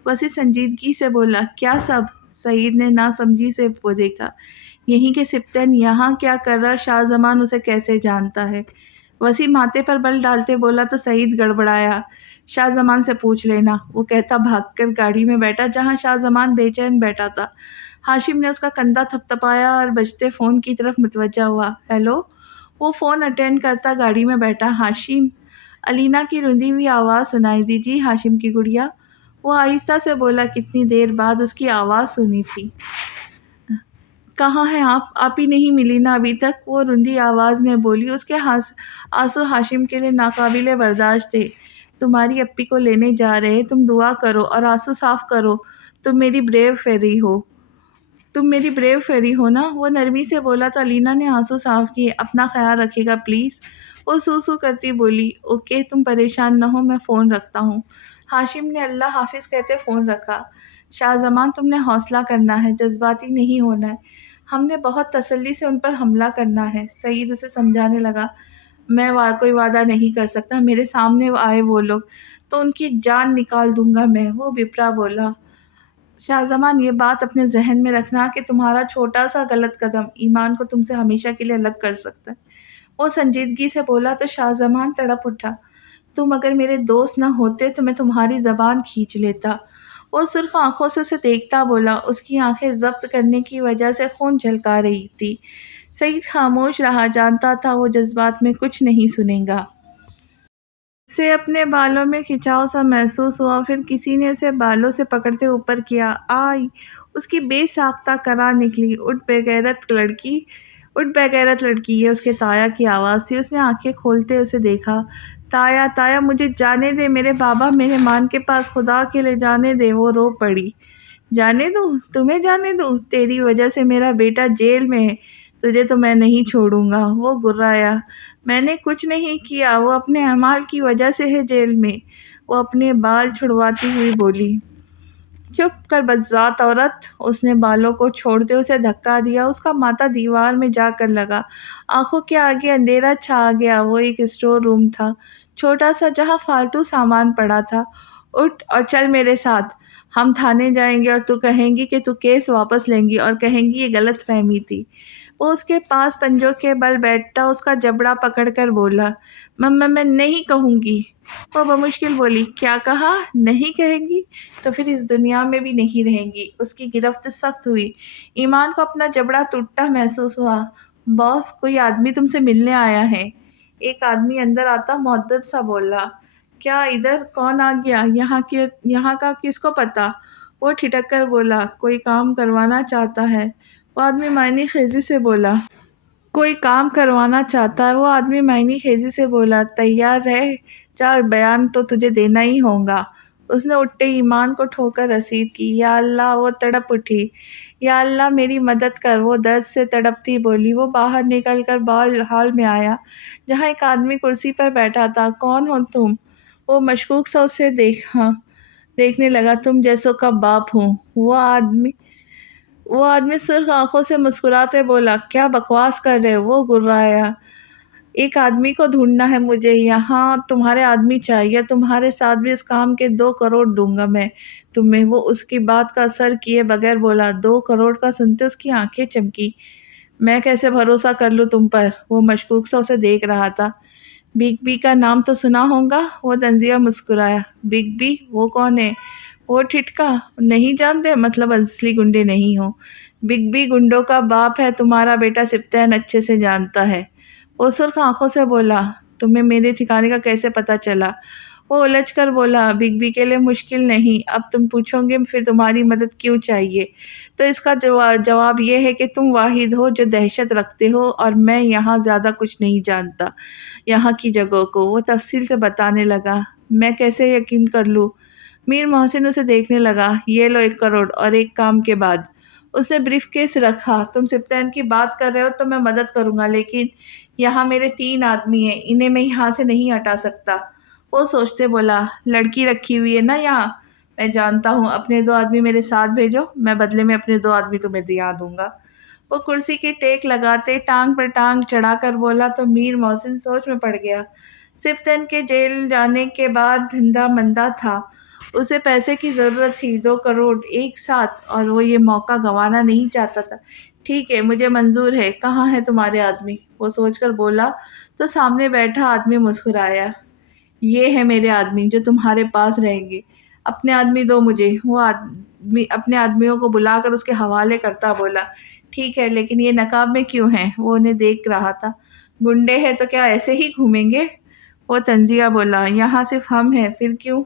وسیع سنجیدگی سے بولا۔ کیا سب؟ سعید نے ناسمجھی سے وہ دیکھا۔ یہی کہ سبطین یہاں کیا کر رہا، شاہ زمان اسے کیسے جانتا ہے؟ وسیع ماتھے پر بل ڈالتے بولا تو سعید گڑبڑایا۔ شاہ زمان سے پوچھ لینا، وہ کہتا بھاگ کر گاڑی میں بیٹھا جہاں شاہ زمان بے چین بیٹھا تھا۔ ہاشم نے اس کا کندھا تھپتھپایا اور بجتے فون کی طرف متوجہ ہوا۔ ہیلو؟ وہ فون اٹینڈ کرتا گاڑی میں بیٹھا۔ ہاشم؟ علینا کی رندی ہوئی آواز سنائی دی۔ جی ہاشم کی گڑیا؟ وہ آہستہ سے بولا۔ کتنی دیر بعد اس کی آواز سنی تھی۔ کہاں ہیں آپ ہی نہیں ملی نا ابھی تک؟ وہ رندی آواز میں بولی۔ اس کے آنسو ہاشم کے لیے ناقابل برداشت تھے۔ تمہاری اپی کو لینے جا رہے، تم دعا کرو اور آنسو صاف کرو۔ تم میری بریو فیری ہو نا؟ وہ نرمی سے بولا تو علینا نے آنسو صاف کیے۔ اپنا خیال رکھے گا پلیز؟ وہ سو کرتی بولی۔ اوکے، تم پریشان نہ ہو، میں فون رکھتا ہوں۔ ہاشم نے اللہ حافظ کہتے فون رکھا۔ شاہ زمان تم نے حوصلہ کرنا ہے، جذباتی نہیں ہونا ہے۔ ہم نے بہت تسلی سے ان پر حملہ کرنا ہے۔ سعید اسے سمجھانے لگا۔ میں کوئی وعدہ نہیں کر سکتا، میرے سامنے آئے وہ لوگ تو ان کی جان نکال دوں گا میں، وہ بپرا بولا۔ شاہ زمان یہ بات اپنے ذہن میں رکھنا کہ تمہارا چھوٹا سا غلط قدم ایمان کو تم سے ہمیشہ کے لیے الگ کر سکتا ہے۔ وہ سنجیدگی سے بولا تو شاہ زمان تڑپ اٹھا۔ تم اگر میرے دوست نہ ہوتے تو میں تمہاری زبان کھینچ لیتا۔ وہ سرخ آنکھوں سے اسے دیکھتا بولا۔ اس کی آنکھیں ضبط کرنے کی وجہ سے خون جھلکا رہی تھی۔ سعید خاموش رہا، جانتا تھا وہ جذبات میں کچھ نہیں سنے گا۔ اسے اپنے بالوں میں کھچاؤ سا محسوس ہوا، پھر کسی نے اسے بالوں سے پکڑتے اوپر کیا۔ آئی! اس کی بے ساختہ کرار نکلی۔ اٹھ بے غیرت لڑکی، یہ اس کے تایا کی آواز تھی۔ اس نے آنکھیں کھولتے اسے دیکھا۔ تایا مجھے جانے دے، میرے بابا میرے مان کے پاس، خدا کے لیے جانے دے۔ وہ رو پڑی۔ جانے دوں؟ تمہیں جانے دوں؟ تیری وجہ سے میرا بیٹا جیل میں ہے، تجھے تو میں نہیں چھوڑوں گا۔ وہ گرایا۔ میں نے کچھ نہیں کیا، وہ اپنے اعمال کی وجہ سے ہے جیل میں۔ وہ اپنے بال چھڑواتی ہوئی بولی۔ چپ کر بدذات عورت! اس نے بالوں کو چھوڑتے اسے دھکا دیا۔ اس کا ماتھا دیوار میں جا کر لگا۔ آنکھوں کے آگے اندھیرا چھا گیا۔ وہ ایک اسٹور روم تھا، چھوٹا سا، جہاں فالتو سامان پڑا تھا۔ اٹھ اور چل میرے ساتھ، ہم تھانے جائیں گے اور تو کہیں گی کہ تو کیس واپس لیں گی اور کہیں گی یہ غلط فہمی تھی۔ وہ اس کے پاس پنجوں کے بل بیٹھا اس کا جبڑا پکڑ کر بولا۔ میں نہیں کہوں گی۔ وہ بمشکل بولی۔ کیا کہا؟ نہیں کہیں گی؟ تو پھر اس دنیا میں بھی نہیں رہیں گی۔ اس کی گرفت سخت ہوئی۔ ایمان کو اپنا جبڑا ٹوٹتا محسوس ہوا۔ باس، کوئی آدمی تم سے ملنے آیا ہے۔ ایک آدمی اندر آتا مؤدب سا بولا۔ کیا ادھر؟ کون آ گیا؟ یہاں کا کس کو پتا؟ وہ ٹھٹک کر بولا۔ کوئی کام کروانا چاہتا ہے۔ وہ آدمی معنی خیزی سے بولا۔ کوئی کام کروانا چاہتا ہے، وہ آدمی معنی خیزی سے بولا۔ تیار رہ جا، بیان تو تجھے دینا ہی ہوگا۔ اس نے اٹھتے ایمان کو ٹھوکر رسید کی۔ یا اللہ! وہ تڑپ اٹھی۔ یا اللہ میری مدد کر! وہ درد سے تڑپتی بولی۔ وہ باہر نکل کر ہال میں آیا جہاں ایک آدمی کرسی پر بیٹھا تھا۔ کون ہو تم؟ وہ مشکوک سا اسے دیکھنے لگا۔ تم جیسوں کا باپ ہوں۔ وہ آدمی سرخ آنکھوں سے مسکراتے بولا۔ کیا بکواس کر رہے ہو؟ وہ گرایا۔ ایک آدمی کو ڈھونڈنا ہے مجھے، یہاں تمہارے آدمی چاہیے، تمہارے ساتھ بھی اس کام کے 2 کروڑ دوں گا میں تمہیں۔ وہ اس کی بات کا اثر کیے بغیر بولا۔ 2 کروڑ کا سنتے اس کی آنکھیں چمکی۔ میں کیسے بھروسہ کر لوں تم پر؟ وہ مشکوک سا اسے دیکھ رہا تھا۔ بگ بی کا نام تو سنا ہوگا؟ وہ طنزیہ مسکرایا۔ Big be? وہ کون ہے؟ وہ ٹھٹکا۔ نہیں جانتے؟ مطلب اصلی گنڈے نہیں ہو؟ بگ بی گنڈوں کا باپ ہے، تمہارا بیٹا سبطین اچھے سے جانتا ہے۔ وہ سرخ آنکھوں سے بولا۔ تمہیں میرے ٹھکانے کا کیسے پتا چلا؟ وہ الجھ کر بولا۔ بگ بی کے لیے مشکل نہیں، اب تم پوچھو گے پھر تمہاری مدد کیوں چاہیے، تو اس کا جواب یہ ہے کہ تم واحد ہو جو دہشت رکھتے ہو، اور میں یہاں زیادہ کچھ نہیں جانتا یہاں کی جگہوں کو۔ وہ تفصیل سے بتانے لگا۔ میں کیسے یقین کر لوں؟ میر محسن اسے دیکھنے لگا۔ یہ لو 1 کروڑ، اور ایک کام کے بعد۔ اس نے بریف کیس رکھا۔ تم سبطین کی بات کر رہے ہو تو میں مدد کروں گا، لیکن یہاں میرے 3 آدمی ہیں، انہیں میں یہاں سے نہیں ہٹا سکتا۔ وہ سوچتے بولا۔ لڑکی رکھی ہوئی ہے نا یہاں؟ میں جانتا ہوں، اپنے 2 آدمی میرے ساتھ بھیجو، میں بدلے میں اپنے 2 آدمی تمہیں دیا دوں گا۔ وہ کرسی کی ٹیک لگاتے ٹانگ پر ٹانگ چڑھا کر بولا تو میر محسن سوچ میں پڑ گیا۔ سپتن کے جیل جانے کے بعد دھندا مندہ تھا، اسے پیسے کی ضرورت تھی، 2 کروڑ ایک ساتھ، اور وہ یہ موقع گنوانا نہیں چاہتا تھا۔ ٹھیک ہے، مجھے منظور ہے، کہاں ہے تمہارے آدمی؟ وہ سوچ کر بولا تو سامنے بیٹھا آدمی مسکرایا۔ یہ ہے میرے آدمی جو تمہارے پاس رہیں گے۔ اپنے آدمی دو مجھے۔ وہ آدمی اپنے آدمیوں کو بلا کر اس کے حوالے کرتا بولا۔ ٹھیک ہے، لیکن یہ نقاب میں کیوں ہیں؟ وہ انہیں دیکھ رہا تھا۔ گنڈے ہیں تو کیا ایسے ہی گھومیں گے؟ وہ طنزیہ بولا۔ یہاں صرف ہم ہیں، پھر کیوں؟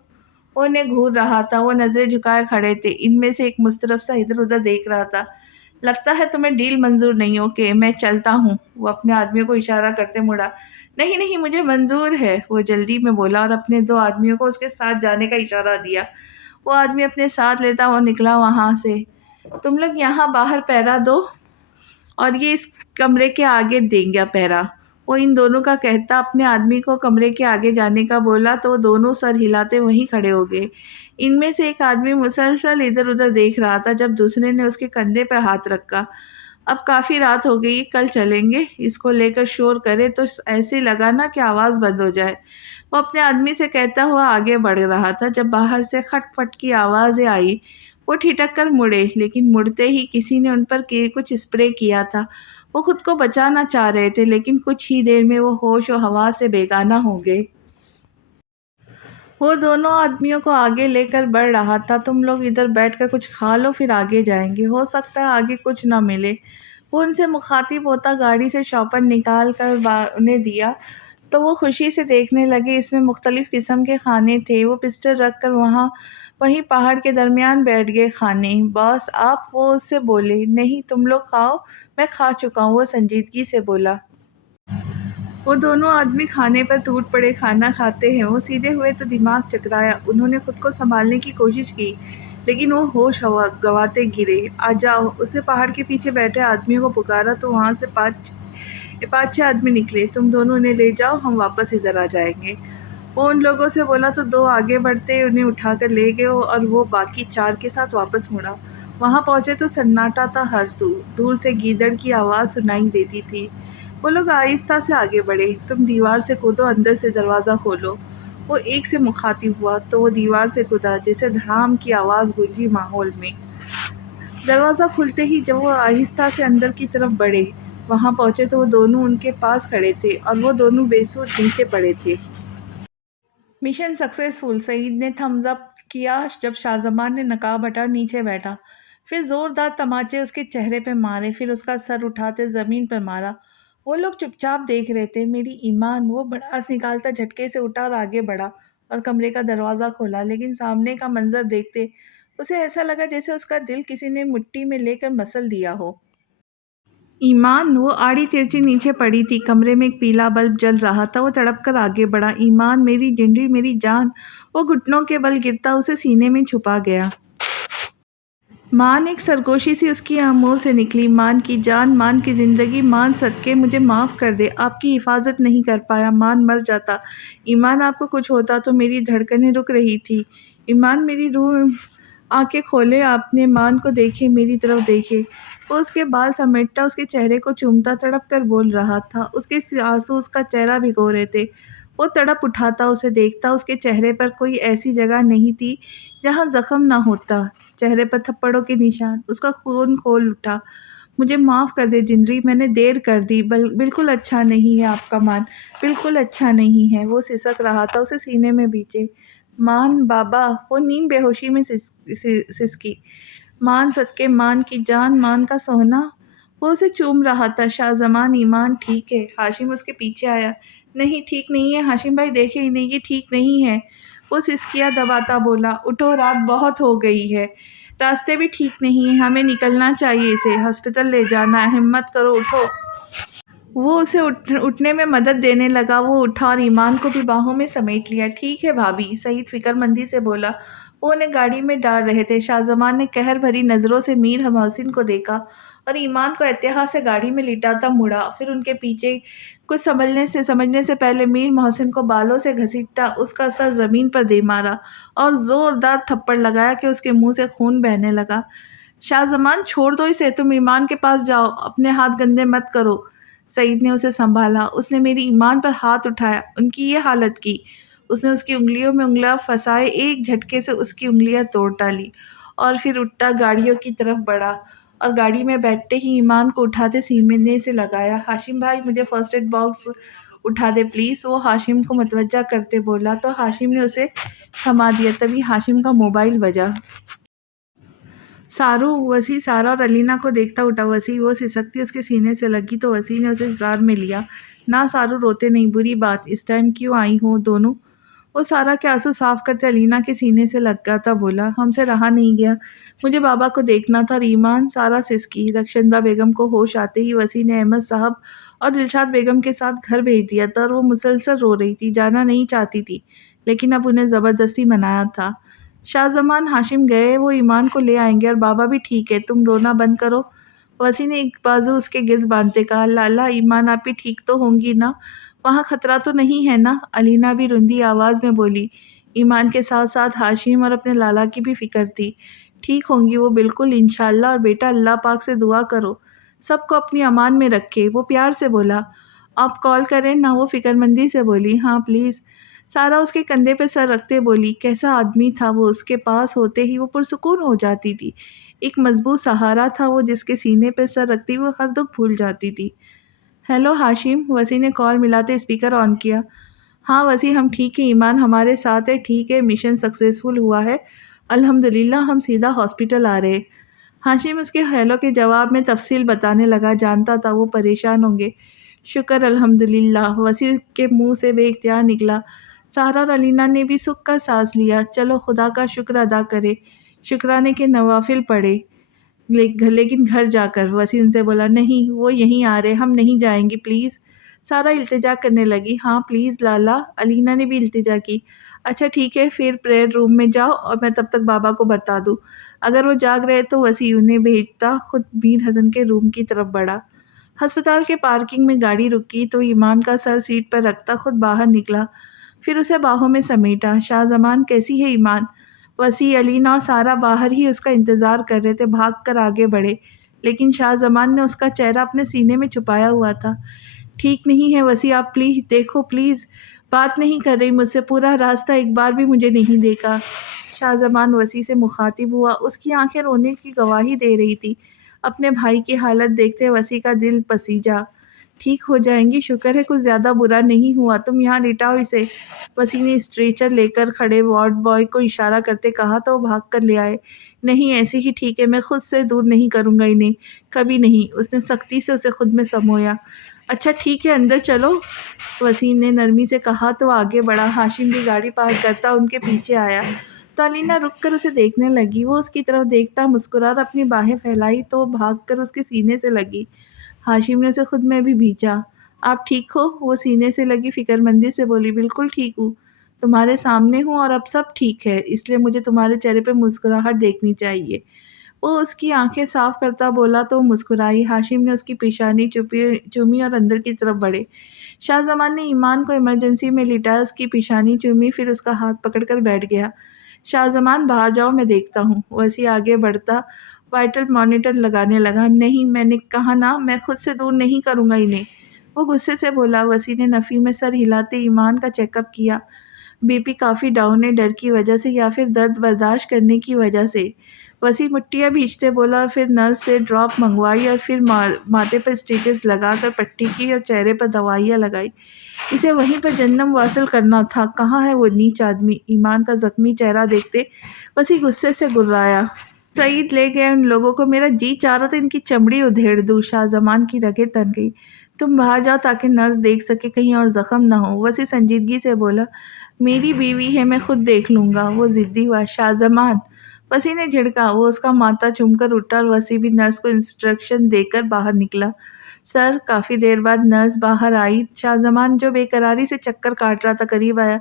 وہ انہیں گھور رہا تھا، وہ نظریں جھکائے کھڑے تھے، ان میں سے ایک مسترف سا ادھر ادھر دیکھ رہا تھا۔ لگتا ہے تمہیں ڈیل منظور نہیں، اوکے میں چلتا ہوں۔ وہ اپنے آدمیوں کو اشارہ کرتے مڑا۔ نہیں نہیں، مجھے منظور ہے، وہ جلدی میں بولا اور اپنے 2 آدمیوں کو اس کے ساتھ جانے کا اشارہ دیا۔ وہ آدمی اپنے ساتھ لیتا ہوا نکلا وہاں سے۔ تم لوگ یہاں باہر پہرا دو اور یہ اس کمرے کے آگے دیں گا پہرا۔ وہ ان دونوں کا کہتا اپنے آدمی کو کمرے کے آگے جانے کا بولا تو وہ دونوں سر ہلاتے وہیں کھڑے ہو گئے۔ ان میں سے ایک آدمی مسلسل ادھر ادھر دیکھ رہا تھا جب دوسرے نے اس کے کندھے پہ ہاتھ رکھا۔ اب کافی رات ہو گئی، کل چلیں گے۔ اس کو لے کر شور کرے تو ایسے لگا نا کہ آواز بند ہو جائے۔ وہ اپنے آدمی سے کہتا ہوا آگے بڑھ رہا تھا جب باہر سے کھٹ پٹ کی آوازیں آئی۔ وہ ٹھٹک کر مڑے، لیکن مڑتے ہی کسی نے ان پر کچھ اسپرے کیا تھا۔ وہ خود کو بچانا چاہ رہے تھے، لیکن کچھ ہی دیر میں وہ ہوش و حواس سے بیگانہ ہو گئے۔ وہ دونوں آدمیوں کو آگے لے کر بڑھ رہا تھا۔ تم لوگ ادھر بیٹھ کر کچھ کھا لو، پھر آگے جائیں گے، ہو سکتا ہے آگے کچھ نہ ملے۔ وہ ان سے مخاطب ہوتا گاڑی سے شوپن نکال کر انہیں دیا تو وہ خوشی سے دیکھنے لگے۔ اس میں مختلف قسم کے کھانے تھے۔ وہ پسٹل رکھ کر وہیں پہاڑ کے درمیان بیٹھ گئے کھانے۔ باس آپ؟ وہ اس سے بولے۔ نہیں، تم لوگ کھاؤ، میں کھا چکا ہوں، وہ سنجیدگی سے بولا۔ وہ دونوں آدمی کھانے پر ٹوٹ پڑے۔ کھانا کھاتے ہیں۔ وہ سیدھے ہوئے تو دماغ چکرایا۔ انہوں نے خود کو سنبھالنے کی کوشش کی، لیکن وہ ہوش گنواتے گرے۔ آ جاؤ، اس نے پہاڑ کے پیچھے بیٹھے آدمیوں کو پکارا تو وہاں سے 5-6 آدمی نکلے۔ تم دونوں انہیں لے جاؤ، ہم واپس ادھر آ جائیں گے۔ وہ ان لوگوں سے بولا تو 2 آگے بڑھتے انہیں اٹھا کر لے گئے اور وہ باقی 4 کے ساتھ واپس مڑا۔ وہاں پہنچے تو سناٹا تھا ہر سو، دور سے گیدڑ کی آواز سنائی دیتی تھی۔ وہ لوگ آہستہ سے آگے بڑھے۔ تم دیوار سے کودو، اندر سے دروازہ کھولو۔ وہ ایک سے مخاطب ہوا تو وہ دیوار سے کودا، جیسے دھڑام کی آواز گونجی ماحول میں۔ دروازہ کھلتے ہی جب وہ آہستہ سے اندر کی طرف بڑھے، وہاں پہنچے تو وہ دونوں ان کے پاس کھڑے تھے اور وہ دونوں بے سود نیچے پڑے تھے۔ مشن سکسیسفل، سعید نے تھمز اپ کیا جب شاہ زمان نے نقاب ہٹا نیچے بیٹھا، پھر زوردار تماچے اس کے چہرے پہ مارے، پھر اس کا سر اٹھاتے زمین پر مارا۔ وہ لوگ چپ چاپ دیکھ رہے تھے۔ میری ایمان! وہ بڑاس نکالتا جھٹکے سے اٹھا اور آگے بڑھا اور کمرے کا دروازہ کھولا، لیکن سامنے کا منظر دیکھتے اسے ایسا لگا جیسے اس کا دل کسی نے مٹی میں لے کر مسل دیا ہو۔ ایمان! وہ آڑی ترچی نیچے پڑی تھی۔ کمرے میں ایک پیلا بلب جل رہا تھا۔ وہ تڑپ کر آگے بڑھا۔ ایمان! میری جنری، میری جان! وہ گھٹنوں کے بل گرتا اسے سینے میں چھپا گیا۔ مان! ایک سرگوشی سی اس کی منہ سے نکلی۔ مان کی جان، مان کی زندگی، مان صدقے مجھے معاف کر دے، آپ کی حفاظت نہیں کر پایا، مان مر جاتا۔ ایمان! آپ کو کچھ ہوتا تو میری دھڑکنیں رک رہی تھی۔ ایمان! میری روح، آنکھیں کھولے، آپ نے مان کو دیکھے، میری طرف دیکھے۔ وہ اس کے بال سمیٹتا، اس کے چہرے کو چومتا، تڑپ کر بول رہا تھا۔ اس کے آنسو اس کا چہرہ بھگو رہے تھے۔ وہ تڑپ اٹھاتا، اسے دیکھتا۔ اس کے چہرے پر کوئی ایسی جگہ نہیں تھی جہاں زخم نہ ہوتا، چہرے پر تھپڑوں کے نشان۔ اس کا خون کھول اٹھا۔ مجھے معاف کر دے جنری، میں نے دیر کر دی، بالکل اچھا نہیں ہے آپ کا مان، بالکل اچھا نہیں ہے۔ وہ سسک رہا تھا، اسے سینے میں بھیجے۔ مان بابا! وہ نیم بے ہوشی میں سسکی۔ مان صدقے، مان کی جان، مان کا سونا۔ وہ اسے چوم رہا تھا۔ شاہ زمان! ایمان ٹھیک ہے؟ ہاشم اس کے پیچھے آیا۔ نہیں ٹھیک نہیں ہے ہاشم بھائی، دیکھیں انہیں، یہ ٹھیک نہیں ہے۔ وہ سسکیاں دباتا بولا۔ اٹھو، رات بہت ہو گئی ہے، راستے بھی ٹھیک نہیں ہیں، ہمیں نکلنا چاہیے، اسے ہسپتال لے جانا ہے، ہمت کرو، اٹھو۔ وہ اسے اٹھنے میں مدد دینے لگا۔ وہ اٹھا اور ایمان کو بھی باہوں میں سمیٹ لیا۔ ٹھیک ہے بھابھی، سعید فکر مندی سے بولا۔ وہ انہیں گاڑی میں ڈال رہے تھے۔ شاہ زمان نے قہر بھری نظروں سے میر محسن کو دیکھا اور ایمان کو اتحاد سے گاڑی میں لٹاتا مڑا، پھر ان کے پیچھے۔ کچھ سمجھنے سے پہلے میر محسن کو بالوں سے گھسیٹتا، اس کا سر زمین پر دے مارا اور زوردار تھپڑ لگایا کہ اس کے منہ سے خون بہنے لگا۔ شاہ زمان چھوڑ دو اسے، تم ایمان کے پاس جاؤ، اپنے ہاتھ گندے مت کرو۔ سعید نے اسے سنبھالا، اس نے میری ایمان پر ہاتھ اٹھایا، ان کی یہ حالت کی۔ اس نے اس کی انگلیوں میں انگلیاں پھنسائے، ایک جھٹکے سے اس کی انگلیاں توڑ ڈالی اور پھر اٹھتا گاڑیوں کی طرف بڑھا اور گاڑی میں بیٹھتے ہی ایمان کو اٹھاتے سینے سے لگایا۔ ہاشم بھائی مجھے فرسٹ ایڈ باکس اٹھا دے پلیز، وہ ہاشم کو متوجہ کرتے بولا تو ہاشم نے اسے تھما دیا۔ تبھی ہاشم کا موبائل بجا۔ سارو! وسیع سارا اور علینا کو دیکھتا اٹھا۔ وسیع وہ سسکتی اس کے سینے سے لگی تو وسیع نے اسے حصار میں لیا۔ نہ سارو روتے نہیں، بری بات، اس ٹائم کیوں آئی ہو دونوں؟ وہ سارا کے آنسو صاف کرتے علینا کے سینے سے لگاتا بولا، ہم سے رہا نہیں گیا، مجھے بابا کو دیکھنا تھا۔ ایمان! سارا سسکی۔ رخشندہ بیگم کو ہوش آتے ہی وسیع نے احمد صاحب اور دلشاد بیگم کے ساتھ گھر بھیج دیا تھا اور وہ مسلسل رو رہی تھی، جانا نہیں چاہتی تھی لیکن اب انہیں زبردستی منایا تھا۔ شاہ زمان ہاشم گئے، وہ ایمان کو لے آئیں گے اور بابا بھی ٹھیک ہے، تم رونا بند کرو۔ وسیع نے ایک بازو اس کے گرد باندھتے کہا، لالا ایمان آپی ٹھیک تو ہوں گی نا؟ وہاں خطرہ تو نہیں ہے نا؟ علینا بھی رندی آواز میں بولی۔ ایمان کے ساتھ ساتھ ہاشم اور اپنے لالا کی بھی فکر تھی۔ ٹھیک ہوں گی وہ بالکل انشاءاللہ، اور بیٹا اللہ پاک سے دعا کرو سب کو اپنی امان میں رکھے۔ وہ پیار سے بولا، آپ کال کریں نا؟ وہ فکر مندی سے بولی، ہاں پلیز۔ سارا اس کے کندھے پہ سر رکھتے بولی، کیسا آدمی تھا وہ، اس کے پاس ہوتے ہی وہ پرسکون ہو جاتی تھی، ایک مضبوط سہارا تھا وہ، جس کے سینے پہ سر رکھتی وہ ہر دکھ بھول جاتی تھی۔ ہیلو ہاشم! وسیع نے کال ملاتے اسپیکر آن کیا۔ ہاں وسیع ہم ٹھیک ہیں، ایمان ہمارے ساتھ ہے، ٹھیک ہے، مشن سکسیسفل ہوا ہے الحمدللہ، ہم سیدھا ہاسپٹل آ رہے۔ ہاشم اس کے ہیلو کے جواب میں تفصیل بتانے لگا، جانتا تھا وہ پریشان ہوں گے۔ شکر الحمدللہ، وسیع کے منہ سے بے اختیار نکلا۔ سارا اور علینا نے بھی سکھ کا سانس لیا۔ چلو خدا کا شکر ادا کرے، شکرانے کے نوافل پڑھے، لیکن گھر جا کر۔ وسیع ان سے بولا، نہیں وہ یہیں آ رہے، ہم نہیں جائیں گے پلیز۔ سارا التجا کرنے لگی، ہاں پلیز لالا۔ علینا نے بھی التجا کی، اچھا ٹھیک ہے پھر پریئر روم میں جاؤ اور میں تب تک بابا کو بتا دوں، اگر وہ جاگ رہے تو۔ وسیع انہیں بھیجتا خود میر حسن کے روم کی طرف بڑھا۔ ہسپتال کے پارکنگ میں گاڑی رکی تو ایمان کا سر سیٹ پر رکھتا خود باہر نکلا، پھر اسے باہوں میں سمیٹا۔ شاہ زمان کیسی ہے ایمان؟ وسیع، علینا اور سارا باہر ہی اس کا انتظار کر رہے تھے، بھاگ کر آگے بڑھے لیکن شاہ زمان نے اس کا چہرہ اپنے سینے میں چھپایا ہوا تھا۔ ٹھیک نہیں ہے وسیع، آپ پلیز دیکھو پلیز، بات نہیں کر رہی مجھ سے، پورا راستہ ایک بار بھی مجھے نہیں دیکھا۔ شاہ زمان وسیع سے مخاطب ہوا، اس کی آنکھیں رونے کی گواہی دے رہی تھی۔ اپنے بھائی کی حالت دیکھتے وسیع کا دل پسیجا۔ ٹھیک ہو جائیں گی، شکر ہے کچھ زیادہ برا نہیں ہوا، تم یہاں لٹاؤ اسے۔ وسیع نے اسٹریچر لے کر کھڑے وارڈ بوائے کو اشارہ کرتے کہا تو وہ بھاگ کر لے آئے۔ نہیں ایسے ہی ٹھیک ہے، میں خود سے دور نہیں کروں گا انہیں، کبھی نہیں۔ اس نے سختی سے اسے خود میں سمویا۔ اچھا ٹھیک ہے اندر چلو، وسیع نے نرمی سے کہا تو آگے بڑھا۔ ہاشم بھی گاڑی پارک کرتا ان کے پیچھے آیا تو علینا رک کر اسے دیکھنے لگی، وہ اس کی طرف دیکھتا مسکرا اور اپنی باہیں پھیلائی تو وہ بھاگ کر اس کے سینے سے لگی۔ ہاشم نے اسے خود میں بھی بھیجا۔ آپ ٹھیک ہو؟ وہ سینے سے لگی فکر مندی سے بولی، بالکل ٹھیک ہوں، تمہارے سامنے ہوں اور اب سب ٹھیک ہے، اس لیے مجھے تمہارے چہرے پہ مسکراہٹ دیکھنی چاہیے۔ وہ اس کی آنکھیں صاف کرتا بولا تو وہ مسکرائی۔ ہاشم نے اس کی پیشانی چومی اور اندر کی طرف بڑھے۔ شاہ زمان نے ایمان کو ایمرجنسی میں لٹایا، اس کی پیشانی چومی، پھر اس کا ہاتھ پکڑ کر بیٹھ گیا۔ شاہ زمان باہر جاؤ، میں دیکھتا ہوں۔ وسیع آگے بڑھتا وائٹل مانیٹر لگانے لگا۔ نہیں میں نے کہا نا، میں خود سے دور نہیں کروں گا انہیں، وہ غصے سے بولا۔ وسیع نے نفی میں سر ہلاتے ایمان کا چیک اپ کیا، بی پی کافی ڈاؤن ہے، ڈر کی وجہ سے یا پھر درد برداشت کرنے کی وجہ سے۔ وسیع مٹیاں بھیجتے بولا اور پھر نرس سے ڈراپ منگوائی اور پھر ماتھے پر اسٹیچز لگا کر پٹی کی اور چہرے پر دوائیاں لگائی، اسے وہیں پر جنم واصل کرنا تھا۔ کہاں ہے وہ نیچ آدمی؟ ایمان کا زخمی چہرہ دیکھتے وسیع غصے سے گرایا۔ سعید لے گئے ان لوگوں کو، میرا جی چاہ رہا تھا ان کی چمڑی ادھیڑ دوں۔ شاہ زمان کی رگیں تن گئی۔ تم باہر جاؤ تاکہ نرس دیکھ سکے کہیں اور زخم نہ ہو۔ وسیع سنجیدگی سے بولا، میری بیوی ہے، میں خود دیکھ لوں گا۔ وہ ضدی ہوا، شاہ زمان! وسیع نے جھڑکا۔ وہ اس کا ماتھا چوم کر اٹھا اور وسیع بھی نرس کو انسٹرکشن دے کر باہر نکلا۔ سر! کافی دیر بعد نرس باہر آئی۔ شاہ زمان جو بے قراری سے چکر کاٹ رہا تھا قریب آیا۔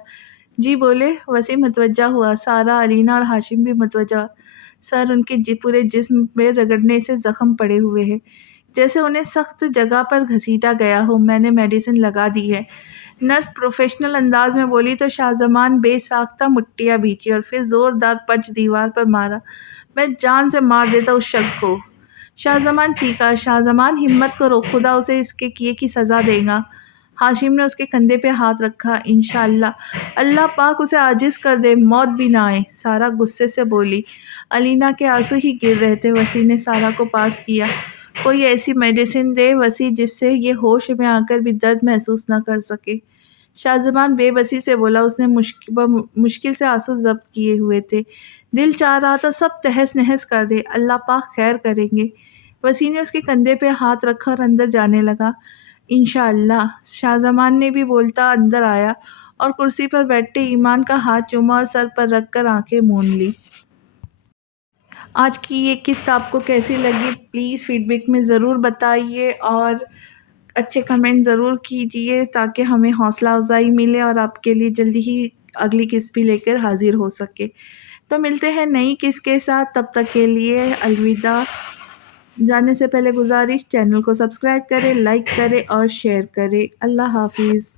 جی بولے؟ وسیع متوجہ ہوا۔ سارا، علینا اور ہاشم بھی متوجہ۔ سر! ان کے پورے جسم میں رگڑنے سے زخم پڑے ہوئے ہیں، جیسے انہیں سخت جگہ پر گھسیٹا گیا ہو۔ میں نے میڈیسن لگا دی ہے، نرس پروفیشنل انداز میں بولی تو شاہ زمان بے ساختہ مٹیاں بھیجی اور پھر زوردار پنچ دیوار پر مارا۔ میں جان سے مار دیتا اس شخص کو۔ شاہزمان چیخا، شاہزمان ہمت کرو، خدا اسے اس کے کیے کی سزا دے گا۔ ہاشم نے اس کے کندھے پہ ہاتھ رکھا۔ انشاءاللہ، اللہ پاک اسے عاجز کر دے، موت بھی نہ آئے۔ سارا غصے سے بولی۔ علینا کے آنسو ہی گر رہے تھے۔ وسیع نے سارا کو پاس کیا۔ کوئی ایسی میڈیسن دے وسیع جس سے یہ ہوش میں آ کر بھی درد محسوس نہ کر سکے۔ شاہزمان بے بسی سے بولا۔ اس نے مشکل سے آنسو ضبط کیے ہوئے تھے۔ دل چاہ رہا تھا سب تہس نہس کر دے، اللہ پاک خیر کریں گے۔ وسیع نے اس کے کندھے پہ ہاتھ رکھا اور اندر جانے لگا۔ انشاءاللہ، شاہزمان نے بھی بولتا اندر آیا اور کرسی پر بیٹھے ایمان کا ہاتھ چوما اور سر پر رکھ کر آنکھیں مون لی۔ آج کی یہ قسط آپ کو کیسی لگی پلیز فیڈ بیک میں ضرور بتائیے اور اچھے کمنٹ ضرور کیجیے تاکہ ہمیں حوصلہ افزائی ملے اور آپ کے لیے جلدی ہی اگلی قسط بھی لے کر حاضر ہو سکے۔ تو ملتے ہیں نئی قسط کے ساتھ، تب تک کے لیے الوداع۔ جانے سے پہلے گزارش، چینل کو سبسکرائب کریں، لائک کریں اور شیئر کریں۔ اللہ حافظ۔